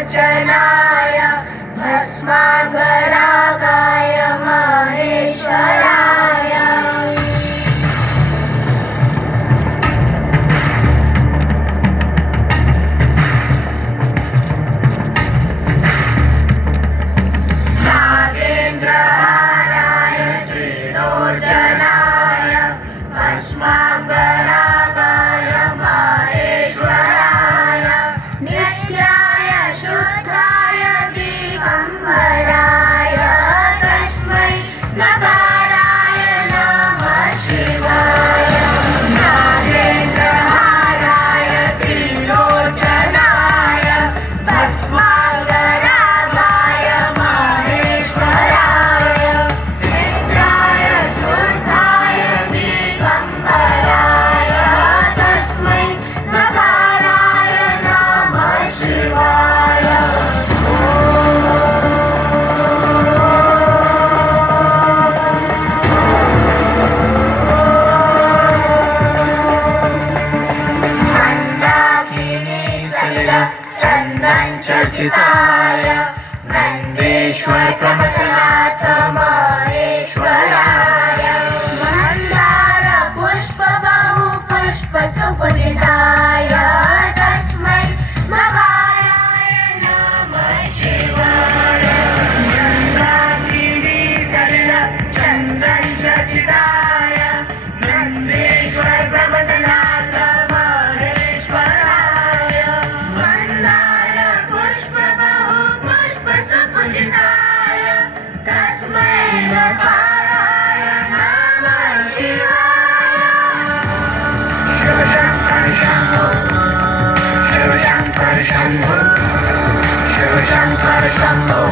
त्रिलोचनाय भस्मांगरागाय महेश्वराय नागेन्द्रहाराय त्रिलोचनाय भस्मांगरागाय महेश्वराय नित्याय शुद्धाय दिगंबराय तस्मै नकाराय नमः शिवाय नागेन्द्रहाराय त्रिलोचनाय भस्मांगरागाय महेश्वराय नित्याय शुद्धाय दिगंबराय तस्मै नकाराय नमः शिवाय मंदाकिनी सलिल चंदन चर्चिताय नंदेश्वर प्रमथनाथ महेश्वराय मंदार पुष्प बहु पुष्प सुपूजिताय तस्मै मकाराय नमः शिवाय मंदाकिनी सलिल चंदन चर्चिताय नंदेश्वर प्रमथनाथ महेश्वराय मंदार पुष्प बहु पुष्प सुपूजिताय तस्मै नकाराय नमः शिवाय शिवशंकर शंभो शिवशंकर शंभो शिवशंकर शंभो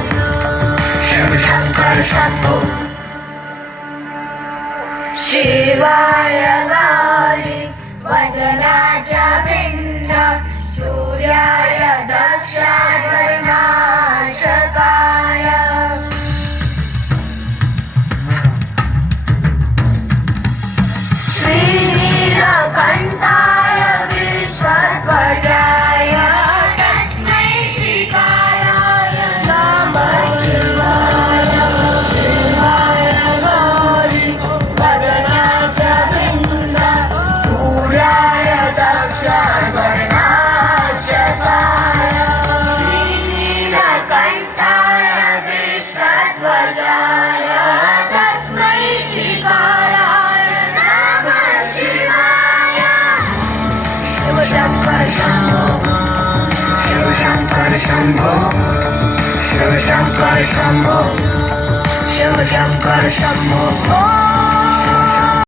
शिवशंकर शंभो शिवाय गौरी वदनाच्या वृंद सूर्याय दक्षाधरनाशकाय श्रीनीलकण्ठाय विश्वध्वजाय तस्मै श्रीकाराय नमः शिवाय शिवाय गौरी वदनाच्या वृंद सूर्याय दक्षाधरनाशकाय श्रीनीलकण्ठाय विश्वध्वजाय तस्मै श्रीकाराय नमः शिवाय शिवशंकर शंभो शिवशंकर शंभो शिवशंकर शंभो शिवशंकर शंभो